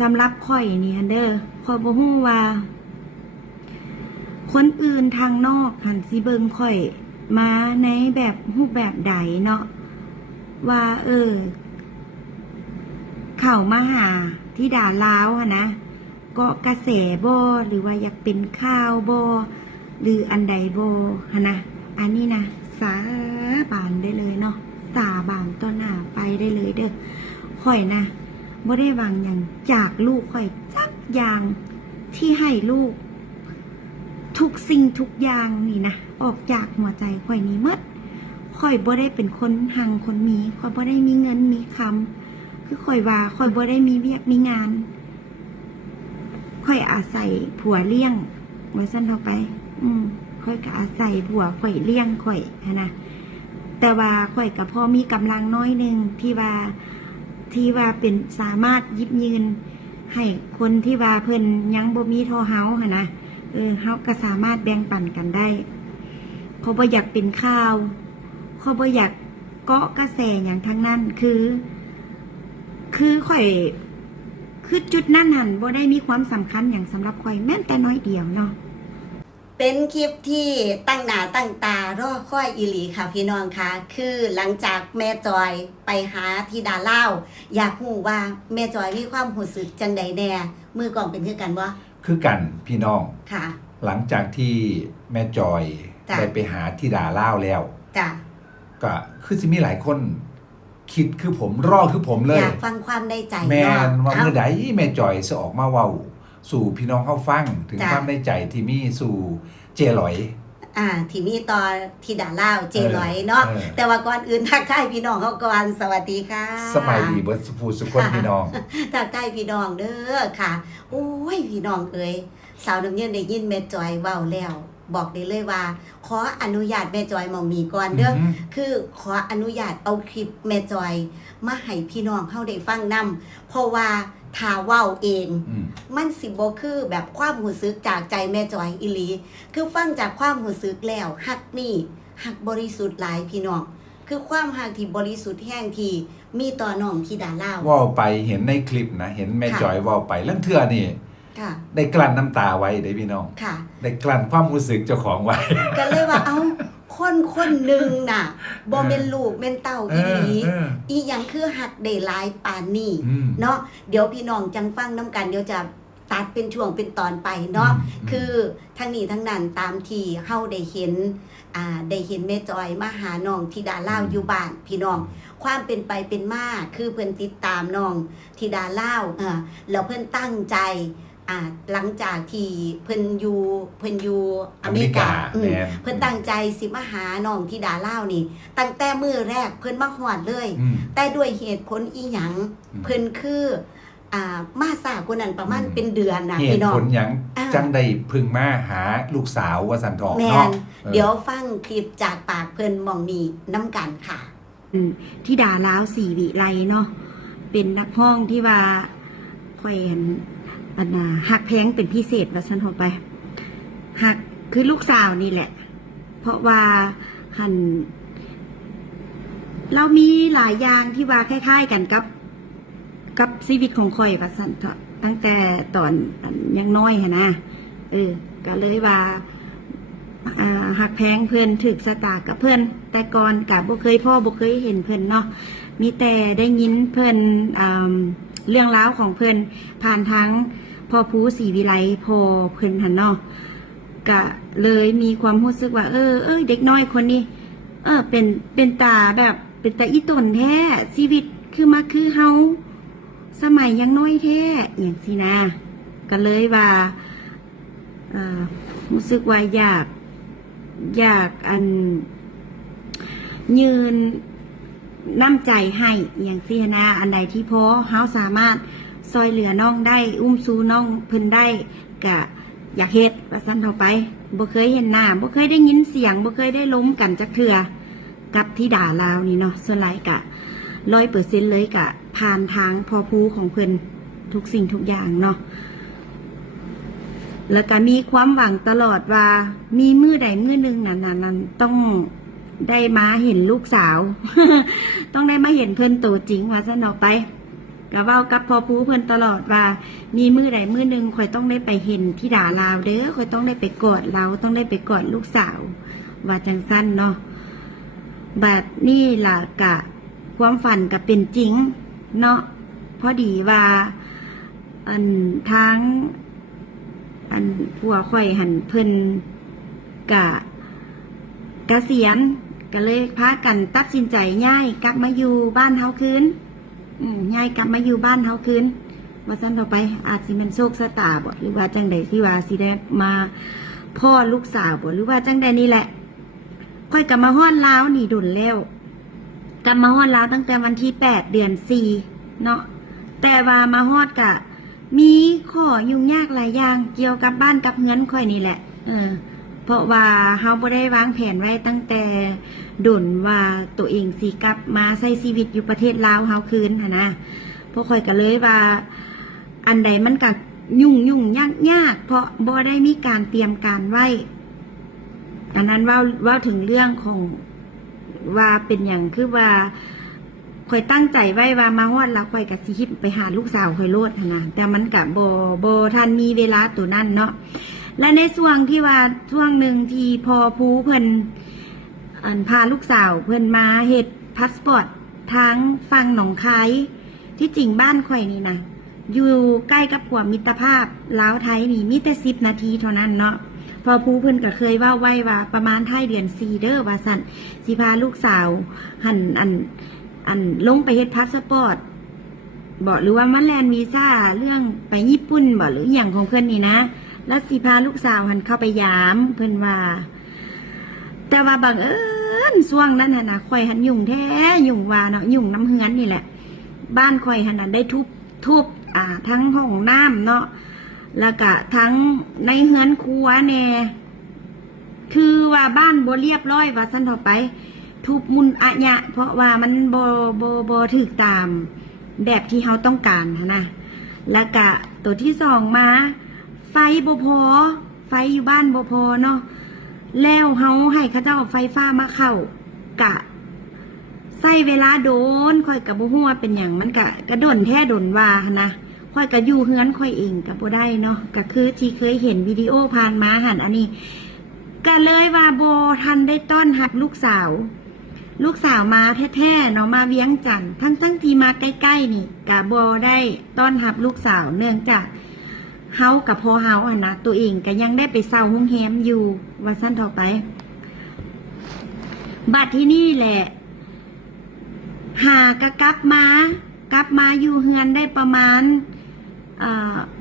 สำหรับข่อยนี่เด้อข่อยบ่ฮู้ว่าคนอื่นทางนอกหันสิเบิ่งข่อยมาในแบบรูปแบบใดเนาะว่าเข้ามาหาที่ด่าลาวหั่นนะก็กระแสบ่หรือว่าอยากเป็นข่าวบ่หรืออันใดบ่หั่นนะอันนี้นะสาบานได้เลยเนาะสาบานต่อหน้าไปได้เลยเด้อข่อยนะบ่ได้หวังหยังจากลูกข่อยจักอย่างที่ให้ลูกทุกสิ่งทุกอย่างนี่นะออกจากหัวใจข่อยนี้หมดข่อยบ่ได้เป็นคนหังคนมีข่อยบ่ได้มีเงินมีคำคือข่อยว่าข่อยบ่ได้มีเวียกมีงานข่อยอาศัยผัวเลี้ยงไว้ซั่นเท่าไปข่อยก็อาศัยผัวข่อยเลี้ยงข่อยนะแต่ว่าข่อยก็พอมีกำลังน้อยนึงที่ว่าเป็นสามารถยิบยืนให้คนที่ว่าเพิ่นยังบ่มีเท่าเฮาหั่นนะเฮาก็สามารถแบ่งปันกันได้เขาบ่อยากเป็นข่าวเขาบ่อยากเกาะกระแสอย่างทั้งนั้นคือข่อยคือจุดนั้นหันบ่ได้มีความสำคัญอย่างสำหรับข่อยแม้แต่น้อยเดียวเนาะเป็นคลิปที่ตั้งหน้าตั้งตารอคอยอีหลีค่ะพี่น้องค่ะคือหลังจากแม่จอยไปหาที่ดาลาวอยากรู้ว่าแม่จอยมีความรู้สึกจังใดแน่มือกล่องเป็นคือกันบ่คือกันพี่น้องค่ะหลังจากที่แม่จอยได้ไปหาที่ดาลาวแล้วจ้ะก็คือสิมีหลายคนคิดคือผมรอคือผมเลยอยากฟังความในใจแม่นว่าเมื่อใดแม่จอยจะออกมาเว้าสู่พี่น้องเฮาฟังถึงความในใจที่มีสู่เจลอยที่มีตอนที่ด่าเล่าเจลอยเนาะแต่ว่าก่อนอื่นทักทายพี่น้องเขาก่อนสวัสดีค่ะสบายดีเบิดสุภูสุคนพี่น้องทักทายพี่น้องเด้อค่ะโอ้ยพี่น้องเอ้ยสาวน้ำเย็นได้ยินแม่จอยเว้าแล้วบอกได้เลยว่าขออนุญาตแม่จอยมองมีก่อนเด้อคือขออนุญาตเอาคลิปแม่จอยมาให้พี่น้องเฮาได้ฟังนำเพราะว่าถ้าเว้าเองมันสิบ่คือแบบความรู้สึกจากใจแม่จอยอีหลีคือฟังจากความรู้สึกแล้วฮักนี่ฮักบริสุทธิ์หลายพี่น้องคือความฮักที่บริสุทธิ์แห่งที่มีต่อน้องที่ดาลาวเว้าไปเห็นในคลิปนะเห็นแม่จอยเว้าไปลังเทื่อนี่ได้กลั้นน้ำตาไว้ได้พี่น้องได้กลั้นความรู้สึกเจ้าของไว้ก็เลยว่าคนหนึ่งน่ะบ่เป็นลูกเป็นเต้าอีหลีอีหยังคือหักได้หลายปานนี้เนาะเดี๋ยวพี่น้องจังฟังน้ำกันเดี๋ยวจะตัดเป็นช่วงเป็นตอนไปเนาะคือทั้งนี้ทั้งนั้นตามที่เฮาได้เห็นแม่จอยมาหาน้องธิดาลาวอยู่บ้านพี่น้องความเป็นไปเป็นมาคือเพิ่นติดตามน้องธิดาลาวแล้วเพิ่นตั้งใจหลังจากที่เพิ่นอยู่อเมริกาเพิ่นตั้งใจสิมาหาน้องธิดาลาวนี่ตั้งแต่มื้อแรกเพิ่นมาฮอดเลยแต่ด้วยเหตุผลอีหยังเพิ่นคือมาสากว่านั้นประมาณเป็นเดือนนะพี่น้องเหตุผลหยังจังได้พึ่งมาหาลูกสาวว่าสันทองเนาะเดี๋ยวฟังคลิปจากปากเพิ่นมองนี่น้ำกันค่ะธิดาลาวศรีวิไลเนาะเป็นนักร้องที่ว่าข่อยหักแพงเป็นพิเศษว่าซั่นเข้าไปหักคือลูกสาวนี่แหละเพราะว่าเรามีหลายอย่างที่ว่าคล้ายๆกันกับชีวิตของข่อยว่าซั่นตั้งแต่ตอนยังน้อยหั่นนะก็เลยว่าหักแพงเพิ่นถึกสตากับเพิ่นแต่ก่อนก็บ่เคยพ่อบ่เคยเห็นเพิ่นเนาะมีแต่ได้ยินเพิ่นเรื่องราวของเพิ่นผ่านทั้งพ่อภูศรีวิไลพอเพิ่นหันเนาะก็เลยมีความรู้สึกว่าเด็กน้อยคนนี้เป็นตาแบบเป็นตาอีตนแท้ชีวิตคือเฮาสมัยยังน้อยแท้อย่างสินะก็เลยว่ารู้สึกว่าอยากยืนน้ำใจให้อย่างสินะอันใดที่พอเฮาสามารถซอยเหลือน้องได้อุ้มซูน้องเพิ่นได้ก็อยากเฮ็ดว่าซั่นเข้าไปบ่เคยเห็นหน้าบ่เคยได้ยินเสียงบ่เคยได้ล้มกันจักเทื่อกับที่ด่าลาวนี่เนาะส่วนหลายก็100%เลยก็ผ่านทางพ่อภูของเพิ่นทุกสิ่งทุกอย่างเนาะแล้วก็มีความหวังตลอดว่ามีมื้อใดมื้อนึงนั้นต้องได้มาเห็นลูกสาว ต้องได้มาเห็นเพิ่นตัวจริงว่าซั่นเอาไป ก็เว้ากับพ่อผู้เพิ่นตลอดว่ามีมื้อใดมื้อหนึงข่อยต้องได้ไปเห็นธิดาลาวเด้อข่อยต้องได้ไปกอดเราต้องได้ไปกอดลูกสาวว่าจังซั่นเนาะบัดนี้ล่ะกะความฝันก็เป็นจริงเนาะพอดีว่าทางผัวข่อยหันเพิ่นกะเกษียณก็เลยพากันตัดสินใจย้ายกลับมาอยู่บ้านเฮาคืนย้ายกลับมาอยู่บ้านเฮาคืนว่าซั่นต่อไปอาจสิเป็นโชคชะตาบ่หรือว่าจังใดที่ว่าสิได้มาพ่อลูกสาวบ่หรือว่าจังใดนี่แหละค่อยกลับมาฮอดลาวนี่ดุนแล้วกลับมาฮอดลาวตั้งแต่วันที่8เดือน4เนาะแต่ว่ามาฮอดกะมีข้อยุ่งยากหลายอย่างเกี่ยวกับบ้านกับเฮือนค่อยนี่แหละเพราะว่าเฮาบ่ได้วางแผนไว้ตั้งแต่ดุนว่าตัวเองสิกลับมาใช้ชีวิตอยู่ประเทศลาวเฮาคืนหั่นนะพวกค่อยก็เลยว่าอันใดมันก็ยุ่งยากเพราะบ่ได้มีการเตรียมการไว้อันนั้นเว้าถึงเรื่องของว่าเป็นอย่างคือว่าข่อยตั้งใจไว้ว่ามาฮอดแล้วข่อยก็สิฮิปไปหาลูกสาวข่อยโลดหั่นนะแต่มันก็บ่ทันมีเวลาตัวนั้นเนาะและในช่วงที่ว่าช่วงหนึ่งที่พอผู้เพิ่นพาลูกสาวเพิ่นมาเฮ็ดพาสปอร์ตทางฝั่งหนองคายที่จริงบ้านข่อยนี่นะอยู่ใกล้กับหัวมิตรภาพลาวไทยนี่มีแต่10 นาทีเท่านั้นเนาะพอผู้เพิ่นก็เคยเว้าไว้ว่าประมาณท้ายเดือน4เด้อว่าซั่นสิพาลูกสาวลงไปเฮ็ดพาสปอร์ตบ่หรือว่ามาแลนวีซ่าเรื่องไปญี่ปุ่นบ่หรืออย่างของเพิ่นนี่นะแล้วสิพาลูกสาวหันเข้าไปยามเพิ่นว่าแต่ว่าบังเอิญช่วงนั้นนะข่อยหันยุ่งแท้ยุ่งว่าเนาะยุ่งน้ำเฮือนนี่แหละบ้านข่อยหันได้ทุบทั้งห้องน้ำเนาะแล้วก็ทั้งในเฮือนครัวแน่คือว่าบ้านบ่เรียบร้อยว่าซั่นต่อไปทุบมุนอะยะเพราะว่ามันบ่ถูกตามแบบที่เฮาต้องการนะแล้วก็ตัวที่2มาไฟบ่พอไฟอยู่บ้านบ่พอเนาะแล้วเฮาให้เขาเจ้าไฟฟ้ามาเข้ากะใช้เวลาโดนค่อยก็บ่ฮู้ว่าเป็นหยังมันก็กระโดนแท้โดนว่านะค่อยก็อยู่เฮือนค่อยเองก็บ่ได้เนาะก็คือที่เคยเห็นวิดีโอผ่านมาหั่นอันนี้ก็เลยว่าบ่ทันได้ต้อนรับลูกสาวมาแท้ๆเนาะมาเวียงจันทน์ทั้งที่มาใกล้ๆนี่ก็บ่ได้ต้อนรับลูกสาวเนื่องจากเฮากับพ่อเฮานะตัวเองก็ยังได้ไปเซาห้องแฮมอยู่ว่าซั่นต่อไปบัดที่นี่แหละหากะกลับมาอยู่เฮือนได้ประมาณ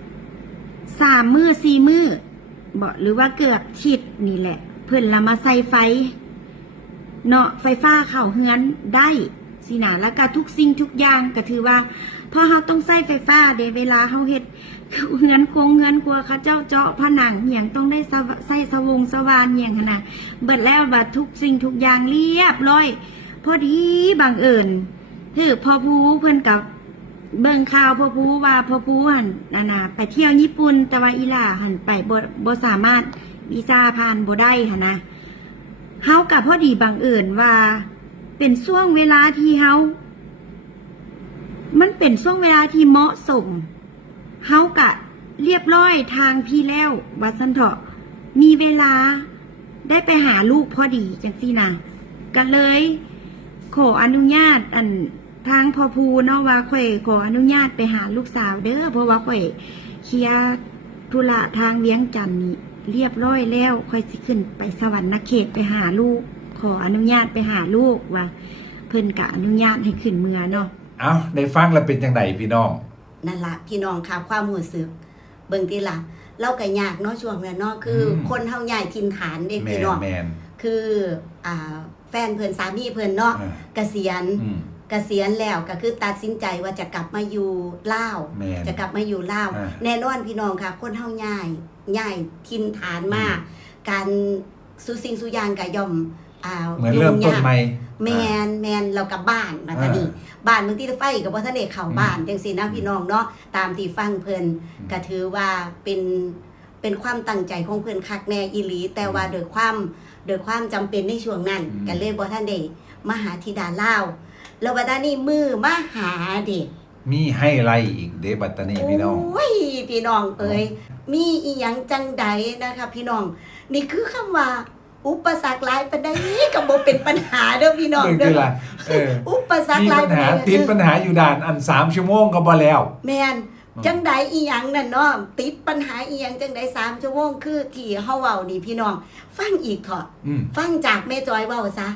3 มื้อ 4 มื้อบ่หรือว่าเกือบชิดนี่แหละเพิ่นละมาใส่ไฟเนาะไฟฟ้าเข้าเฮือนได้สินะแล้วก็ทุกสิ่งทุกอย่างก็ถือว่าพอเฮาต้องใช้ไฟฟ้าเดี๋ยวเวลาเฮาเฮ็ดเฮือนครัวเขาเจ้าเจาะผนังอหย่างต้องได้ใส่สว่านอย่างหั่นน่ะเบิดแล้วว่าทุกสิ่งทุกอย่างเรียบร้อยพอดีบังเอิญคือพ่อผู้เพิ่นกับเบิ่งข่าวพ่อผู้ว่าพ่อผู้หั่นน่ะไปเที่ยวญี่ปุ่นแต่ว่าอีหล่าหั่นไปบ่สามารถวีซ่าผ่านบ่ได้หั่นนะเฮากับพอดีบังเอิญว่าเป็นช่วงเวลาที่เฮามันเป็นช่วงเวลาที่เหมาะสมเฮากะเรียบร้อยทางพี่แล้วว่าซั่นเถาะมีเวลาได้ไปหาลูกพอดีจังซี่นะก็เลยขออนุญาตทางพ่อภูเนาะว่าข่อยขออนุญาตไปหาลูกสาวเด้อเพราะว่าข่อยเคลียร์ธุระทางเวียงจันทน์นี่เรียบร้อยแล้วค่อยสิขึ้นไปสวรรค์เขตไปหาลูกขออนุญาตไปหาลูกว่าเพิ่นก็อนุญาตให้ขึ้นเมืองเนาะเอาได้ฟังแล้วเป็นจังไดพี่น้องนั่นล่ะพี่น้องค่ะความรู้สึกเบิ่งติล่ะเราก็ยากเนาะช่วงนั้นเนาะคือคนเฮาย้ายถิ่นฐานเด้พี่น้องคือแฟนเพิ่นสามีเพิ่นเนาะเกษียณแล้วก็คือตัดสินใจว่าจะกลับมาอยู่ลาวจะกลับมาอยู่ลาวแน่นอนพี่น้องค่ะคนเฮาย้ายถิ่นฐานมาการสู่สิ่งสู่อย่างก็ย่อมเหมือนเริ่มต้นใหม่แมนเรากับบ้านมาตอนนี้บ้านบางทีไฟก็บ่ทันได้เข้าบ้านจังซี่นะพี่น้องเนาะตามที่ฟังเพิ่นก็ถือว่าเป็นความตั้งใจของเพิ่นคักแน่อีหลีแต่ว่าโดยความจำเป็นในช่วงนั้นก็เลยบ่ทันได้มาหาธิดาลาวแล้วบัดนี้มือมาหาเด็ก มีให้ไล่อีกเดบัตตานีพี่น้อง โอ้ยพี่น้องเอ้ยมีอีหยังจังใดนะคะพี่น้องนี่คือคำว่าอุปสรรคหลายปานใดก็บ่เป็นปัญหาเด้อพี่น้อง เด้ เด้ อ อ ล่ะอุปสรรค มี หลาย ปัญหาติดปัญหาอยู่ด่านอัน3ชั่วโมงก็บ่แล้ว แม่นจังใดอีหยังนั่นเนาะติดปัญหาอีหยังจังใด3ชั่วโมงคือที่เฮาเว้านี่พี่น้องฟังอีกเถอะฟังจากแม่จอยเว้าซะ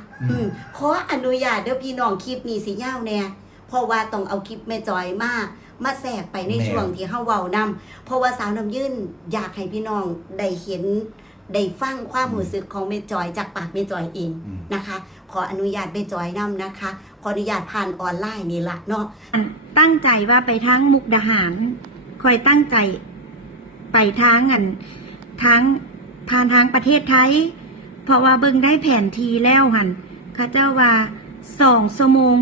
ขออนุญาตเด้อพี่น้องคลิปนี้สิยาวแน่เพราะว่าต้องเอาคลิปแม่จอยมาแทรกไปในช่วงที่เฮาเว้านำเพราะว่าสาวน้ำยืนอยากให้พี่น้องได้เห็นได้ฟังความรู้สึกของแม่จอยจากปากแม่จอยเองนะคะขออนุญาตแม่จอยนำนะคะขออนุญาตผ่านออนไลน์นี่ละเนาะตั้งใจว่าไปทางมุกดาหารคอยตั้งใจไปทางผ่านทางประเทศไทยเพราะว่าเบิ่งได้แผนทีแล้วหันเขาเจ้าว่า2 ชั่วโมง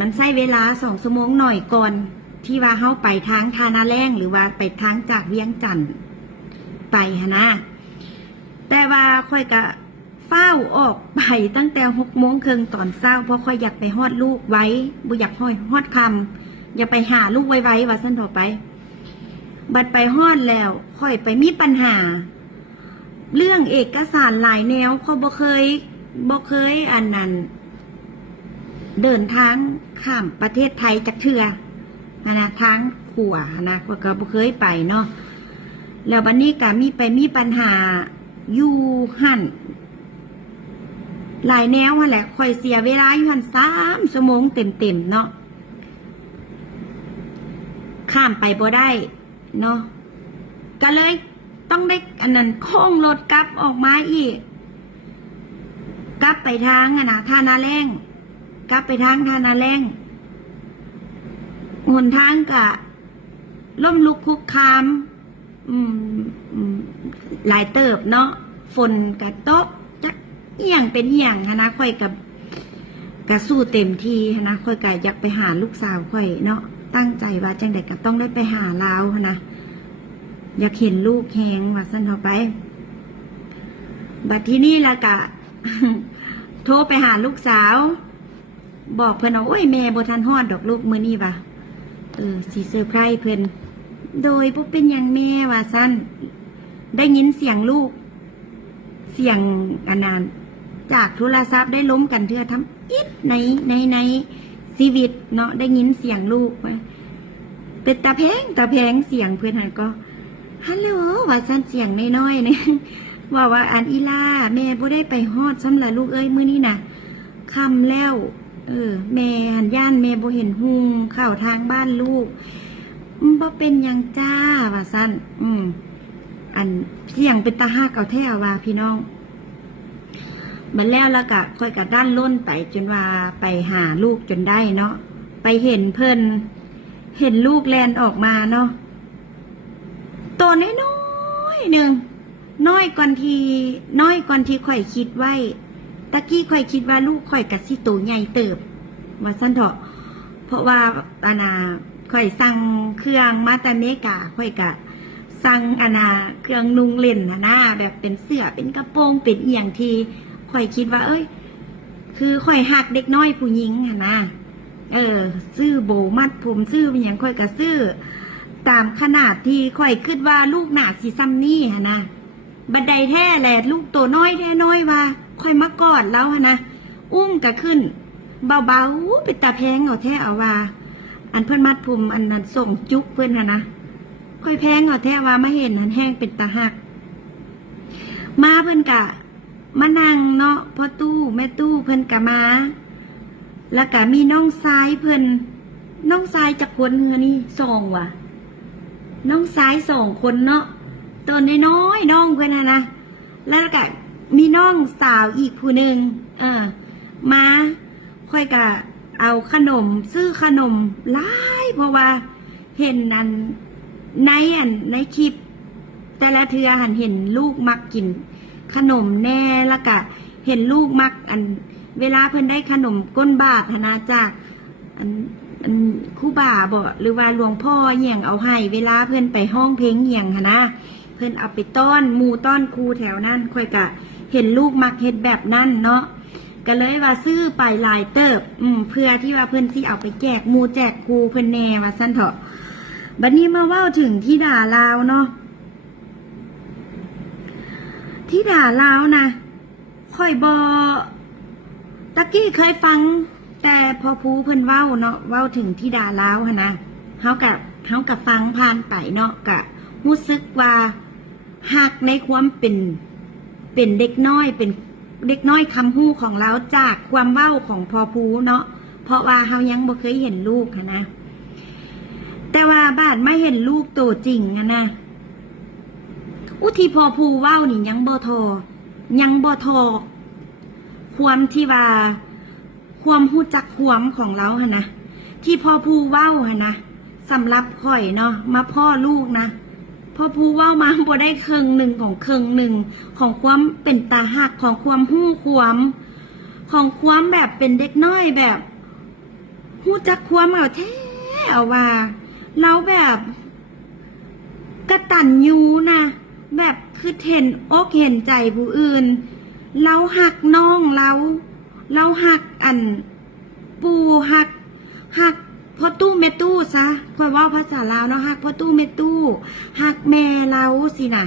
มันใช้เวลา2 ชั่วโมงหน่อยก่อนที่ว่าเฮาไปทางทานาแรงหรือว่าไปทางจากเวียงจันทน์ไปหะนะแต่ว่าค่อยก็เฝ้าออกไปตั้งแต่6:30ตอนเช้าเพราะค่อยอยากไปฮอดลูกไว้บ่อยากฮอดค่ำอยากไปหาลูกไวๆว่าซั่นต่อไปบัดไปฮอดแล้วค่อยไปมีปัญหาเรื่องเอกสารหลายแนวเขาบ่เคยอันนั้นเดินทางข้ามประเทศไทยจักเทื่อนะทางขั่วนะก็บ่เคยไปเนาะแล้วบัดนี้ก็มีปัญหาอยู่หั่นหลายแนวหั่นแหละค่อยเสียเวลาอยู่หั่น3 ชั่วโมงเต็มๆเนาะข้ามไปบ่ได้เนาะก็เลยต้องได้อันนั้นโค้งรถกลับออกมาอีกกลับไปทางทานาแรงกลับไปทางทานาแรงหนทางก็ล่มลุกคุกคามหลายเติบเนาะฝนก็ตกจักเอียงเป็นเอียงนะค่อยกับสู้เต็มที่นะค่อยก็อยากไปหาลูกสาวค่อยเนาะตั้งใจว่าจังได๋ก็ต้องได้ไปหาลาวนะอยากเห็นลูกแฮงว่าซั่นเฮาไปบัดทีนี้ล่ะก็ โทรไปหาลูกสาวบอกเพิ่นว่าโอ้ยแม่บ่ทันฮอดดอกลูกมื้อนี้ว่ะสิเซอร์ไพรส์เพิ่นโดยบ่เป็นหยังแม่ว่าซั่นได้ยินเสียงลูกเสียงอันนั้นจากโทรศัพท์ได้ล้มกันเทื่อทำอิดในชีวิตเนาะได้ยินเสียงลูกว่าเป็นตาแพงเสียงเพิ่นหั่นก็ฮัลโหลว่าซั่นเสียงน้อยๆนะว่าอันอีลาแม่บ่ได้ไปฮอดซ้ำล่ะลูกเอ้ยมื้อนี้น่ะค่ำแล้วแม่หันย่านแม่บ่เห็นหุงเข้าทางบ้านลูกบ่เป็นหยังจ้าว่าซั่นอันเสียงเป็นตาฮักเอาแท้ว่าพี่น้องมันแล้วก็ค่อยก็ด้านล้นไปจนว่าไปหาลูกจนได้เนาะไปเห็นเพิ่นเห็นลูกแลนออกมาเนาะตัวน้อยๆนึงน้อยก่อนที่ข่อยคิดไว้ตะกี้ข่อยคิดว่าลูกข่อยก็สิโตใหญ่เติบว่าซั่นเถาะเพราะว่าข่อยสั่งเครื่องมาแต่อเมริกาข่อยก็สั่งเครื่องนุ่งเล่นแบบเป็นเสื้อเป็นกระโปรงเป็นเอียงที่ข่อยคิดว่าคือข่อยหักเด็กน้อยผู้หญิงซื้อโบมัดผมซื้อเป็นหยังข่อยก็ซื้อตามขนาดที่ข่อยคิดว่าลูกหน้าสิซ้ำนี่บัดใดแท้แหละลูกโตน้อยแท้น้อยว่าข่อยมากอดแล้วอุ้มก็ขึ้นเบาๆเป็นตาแพงเอาแท้เอาว่าอันเพิ่นมัดผมอันนั้นส่งจุ๊บเพิ่นค่อยแพงเอาแท้ว่ามาเห็นหันแห้งเป็นตาหักมาเพิ่นกะมานั่งเนาะพ่อตู้แม่ตู้เพิ่นกะมาแล้วก็มีน้องชายเพิ่นน้องชายจักคนเฮือนี่2ว่ะน้องชาย2คนเนาะตัวน้อยๆน้องเพิ่นนะแล้วก็มีน้องสาวอีกผู้นึงมาค่อยกะเอาขนมซื้อขนมหลายเพราะว่าเห็นในคลิปแต่ละเทือเห็นลูกมักกินขนมแน่แล้วก็เห็นลูกมักเวลาเพิ่นได้ขนมก้นบาทจากครูบาบ่หรือว่าหลวงพ่อเหี่ยงเอาให้เวลาเพิ่นไปห้องเพลงเหี่ยงเพิ่นเอาไปต้อนหมู่ต้อนครูแถวนั้นค่อยกะเห็นลูกมักเฮ็ดแบบนั้นเนาะ ก็เลยว่าซื้อไปหลายเติบเพื่อที่ว่าเพิ่นสิเอาไปแจกหมู่แจกครูเพิ่นแน่ว่าซั่นเถาะบัดนี้มาเว้าถึงธิดาลาวเนาะธิดาลาวนะค่อยบ่ตะกี้เคยฟังแต่พอผู้เพิ่นเว้าเนาะเว้าถึงธิดาลาวหั่นนะเฮากับฟังผ่านไปเนาะก็รู้สึกว่าฮักในความเป็นเด็กน้อยเป็นเด็กน้อยคำฮู้ของเราจากความเว้าของพอภูเนาะเพราะว่าเฮายังบ่เคยเห็นลูกค่ะนะแต่ว่าบ้านไม่เห็นลูกโตจริงนะอุทิพอภูเว้านี่ยังบ่ทอความที่ว่าความฮู้จักความของเราหั่นนะที่พอภูเว้าหั่นนะสำหรับข่อยเนาะมาพ่อลูกนะพอพูว่ามาบ่ได้ครึ่งหนึ่งของครึ่งหนึ่งของความเป็นตาหักของความหู้ความของความแบบเป็นเด็กน้อยแบบหู้จักความเอาแท้เอาว่าเราแบบกตัญญูนะแบบคือเห็นอกเห็นใจผู้อื่นเราหักน้องเราหักอันปูหักพ่อตู้แม่ตู้ซะค่อยว่าภาษาลาวเนาะฮักพ่อตู้แม่ตู้ฮักแม่เราสินะ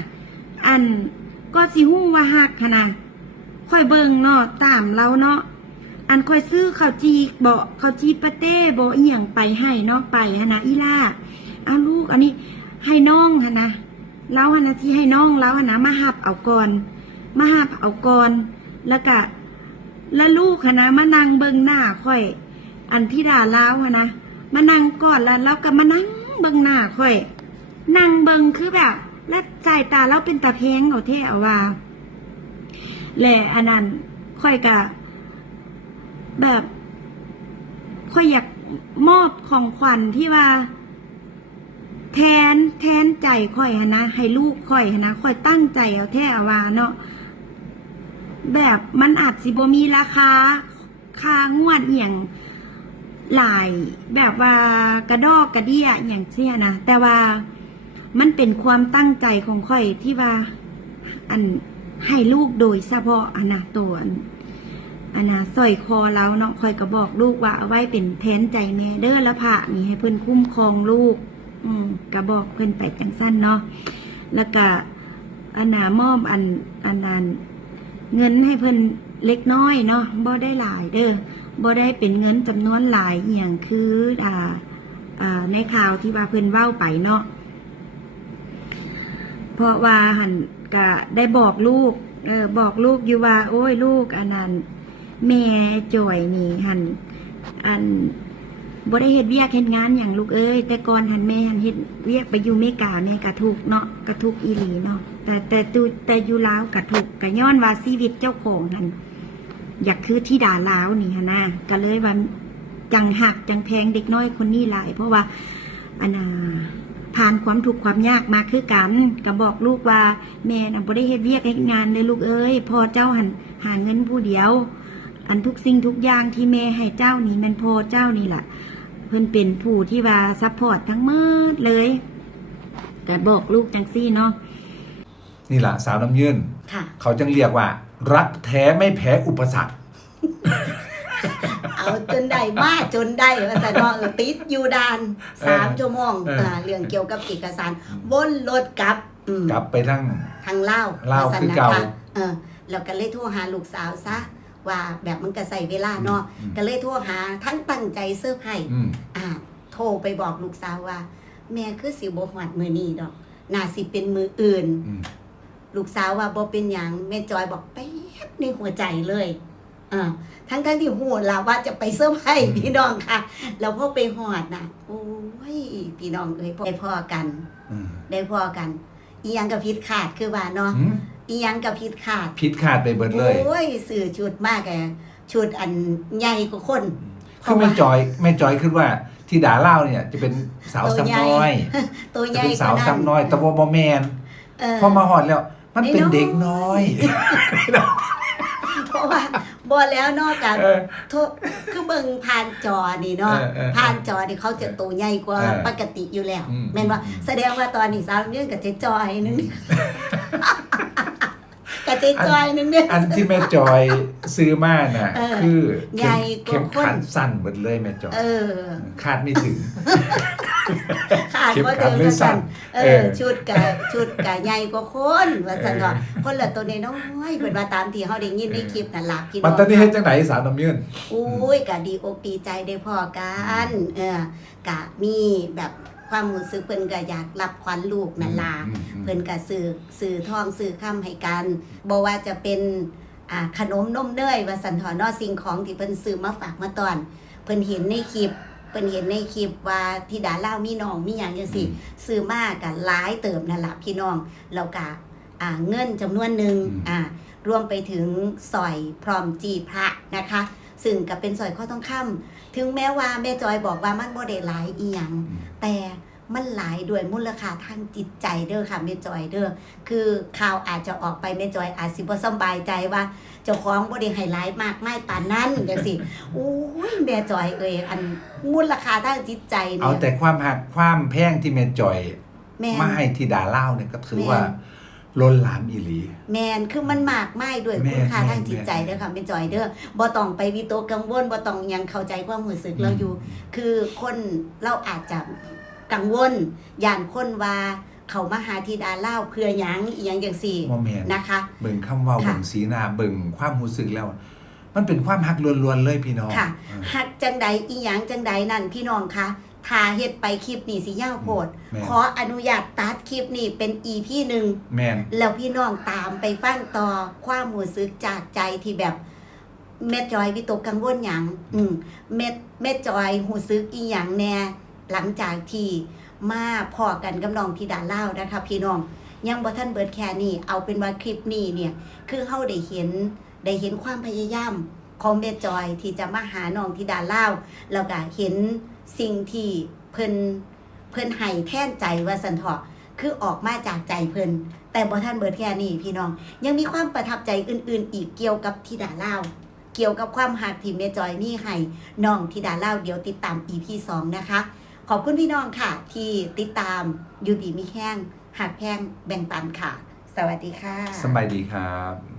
อันก็สิฮู้ว่าฮักค่ะนะค่อยเบิ่งเนาะตามเราเนาะอันค่อยซื้อข้าวจีบ่ข้าวจีปะเต้บ่อีหยังไปให้เนาะไปหั่นนะอีล่าเอาลูกอันนี้ให้น้องหั่นนะเราหั่นนะที่ให้น้องเราหั่นนะมาหับเอาก่อนแล้วลูกหั่นนะมานั่งเบิ่งหน้าค่อยอันธิดาลาวหั่นนะมานั่งก่อนแล้วเราก็มานั่งเบิ่งหน้าค่อยนั่งเบิ่งคือแบบและสายตาเราเป็นตาแพงเอาเท่เอาว่าแหละอันนั้นค่อยก็แบบค่อยอยากมอบของขวัญที่ว่าแทนใจค่อยนะให้ลูกค่อยนะค่อยตั้งใจเอาแท้เอาว่าเนาะแบบมันอาจสิบ่มีราคางวดเอียงหลายแบบว่ากระดอกกระเดี้ยอย่างเชี่ยนะแต่ว่ามันเป็นความตั้งใจของข่อยที่ว่าอันให้ลูกโดยเฉพาะอันนะตัวอันนะสร้อยคอเราเนาะข่อยก็บอกลูกว่าเอาไว้เป็นแทนใจแม่เด้อละพระนี่ให้เพิ่นคุ้มครองลูกก็บอกเพิ่นไปจังสั้นเนาะแล้วก็อันน่ะมอบอันนั้นเงินให้เพิ่นเล็กน้อยเนาะบ่ได้หลายเด้อบ่ได้เป็นเงินจำนวนหลายอย่างคือในข่าวที่ว่าเพิ่นเว้าไปเนาะเพราะว่าหันก็ได้บอกลูกบอกลูกอยู่ว่าโอ้ยลูกอันนั้นแม่จ่อยนี่หันอันบ่ได้เฮ็ดเวียกเฮ็ดงานอย่างลูกเอ้ยแต่ก่อนหันแม่หันเฮ็ดเวียกไปอยู่เมกาแม่ก็ทุกเนาะก็ทุกอีหลีเนาะแต่อยู่ลาวก็ทุกก็ย้อนว่าชีวิตเจ้าของหันอยากคือธิดาลาวนี่ฮะนะก็เลยว่าจังหักจังแพงเด็กน้อยคนนี้หลายเพราะว่าอันผ่านความทุกข์ความยากมาคือกันก็บอกลูกว่าแม่น่ะบ่ได้เฮ็ดเวียกเฮ็ดงานเลยลูกเอ้ยพ่อเจ้าหันหาเงินผู้เดียวอันทุกสิ่งทุกอย่างที่แม่ให้เจ้านี่มันพ่อเจ้านี่แหละเพิ่นเป็นผู้ที่ว่าซัพพอร์ตทั้งหมดเลยก็บอกลูกจังซี่เนาะนี่ล่ะสาวน้ำยืนเขาจึงเรียกว่ารักแท้ไม่แพ้อุปสรรคเอาจนได้มาจนได้ว่าซั่นเนาะติดอยู่ด่าน3ชั่วโมงเรื่องเกี่ยวกับเอกสารวนรถกลับไปทางลาวคือเก่าแล้วก็เลยโทรหาลูกสาวซะว่าแบบมันก็ใส่เวลาเนาะก็เลยโทรหาทั้งตั้งใจเสิร์ฟให้โทรไปบอกลูกสาวว่าแม่คือสิบ่ฮอดมื้อนี้ดอกน่าสิเป็นมื้ออื่นลูกสาวว่าบ่เป็นหยังแม่จอยบอกแป๊บในหัวใจเลยทั้งที่โหดล่ะว่าจะไปเซอร์ไพรส์พี่น้องค่ะแล้วพอไปฮอดน่ะโอ้ยพี่น้องเอ้ยได้พ่อกันอีหยังก็ผิดขาดคือว่าเนาะอีหยังก็ผิดขาดไปเบิดเลยโอ้ยสื่อชุดมากแกชุดอันใหญ่กว่าคนคือแม่จอยคิดว่าที่ดาเล่าเนี่ยจะเป็นสาวซ้ำน้อยตัวใหญ่เป็นสาวซ้ำน้อยแต่ว่าบ่แม่นพอมาฮอดแล้วมันเป็นเด็กน้อยเพราะว่าบ่แล้วนอกจากคือเบิ่งผ่านจอนี่เนาะผ่านจอนี่เขาจะตัวใหญ่กว่าปกติอยู่แล้วแม่นว่าแสดงว่าตอนนี้สาวยืนกับเจ๊จอยนึงก กระจอยๆนึงเนี่ย อันที่แม่จอยซื้อมาน่ะ คือ ใหญ่ก เข็ ว่าม คน ขัดสั้นหมดเลยแม่จอยคาดไม่ถึง ขาด เข็ม บ่ ขั ถึ ด ง เลยสั้น ชุดกะใหญ่กว่าคนว่าซั่นเนาะคนละตัวน้อยๆเพิ่นว่าตามที่เฮาได้ยินในคลิปนั่นล่ะพี่น้ ปั อ ต ง ตานีเฮ็ดจังไดสาวน้ำยืน อุ้ยก็ดีอกดีใจได้พอกันกะมีแบบความรู้สึกเพิ่นก็อยากรับขวัญลูกนั่นล่ะเพิ่นก็สื่อท่องสื่อคำให้กันบ่ว่าจะเป็นขนมนมเนยว่าซั่นเถาะเนาะสิ่งของที่เพิ่นซื้อมาฝากมาตอนเพิ่นเห็นในคลิปว่าธิดาเล่ามีน้องมีหยังจังซี่ซื้อมาก็หลายเติมนั่นล่ะพี่น้องแล้วก็เงินจำนวนหนึงรวมไปถึงสร้อยพร้อมจีพระนะคะซึ่งก็เป็นสร้อยข้อทองคำถึงแม้ว่าแม่จอยบอกว่ามันบ่ได้หลายอีหยังแต่มันหลายด้วยมูลค่าทางจิตใจเด้อค่ะแม่จอยเด้อคือข่าวอาจจะออกไปแม่จอยอาจสิบ่สบายใจว่าเจ้าของบ่ได้ให้หลายมากมายปานนั้นจังซี่โอ้ยแม่จอยเอ้ยอันมูลค่าทางจิตใจเนี่ย เอาแต่ความหักความแพงที่แม่จอย แม่น มาให้ธิดาเล่าเนี่ยก็ถือว่าล้นหลามอีหลี แมนคือมันมากมายด้วย แม่น คุณค่าทาง แม่น จิตใจเด้อค่ะแม่จอยเด้อบ่ต้องไปวิตกกังวลบ่ต้องหยังเข้าใจความรู้สึกเราอยู่ คือคนเราอาจจะกังวลย่านคนว่าเขามาหาธิดาเล่าเพื่อหยังอีหยังจังซี่ บ่แม่น นะคะ เบิ่งคำเว้า ค่ะ เบิ่งสีหน้าเบิ่งความรู้สึกแล้ว มันเป็นความหักล้วนๆเลยพี่น้อง ค่ะฮักจังใดอีหยังจังใดนั่นพี่น้องคะถ้าเฮ็ดไปคลิปนี้สิยาวโพด แม่น ขออนุญาตตัดคลิปนี้เป็น EP นึง แม่น แล้วพี่น้องตามไปฟังต่อความรู้สึกจากใจที่แบบแม่จอยวิตกกังวลหยังแม่จอยรู้สึกอีหยังแน่หลังจากที่มาพอกันกับน้องธิดาเล่านะคะพี่น้องยังบ่ทันเบิดแค่นี้เอาเป็นว่าคลิปนี้เนี่ยคือเฮาได้เห็นความพยายามของแม่จอยที่จะมาหาน้องธิดาเล่าแล้วก็เห็นสิ่งที่เพิ่นให้แทนใจว่าซั่นเถาะคือออกมาจากใจเพิ่นแต่บ่ทันเบิดแค่นี้พี่น้องยังมีความประทับใจอื่นๆ อีกเกี่ยวกับธิดาเล่าเกี่ยวกับความหักที่แม่จอยมีให้น้องธิดาเล่าเดี๋ยวติดตาม EP 2 นะคะขอบคุณพี่น้องค่ะที่ติดตามอยู่ดีมีแห้งหักแพงแบ่งปันค่ะ สวัสดีค่ะ สบายดีครับ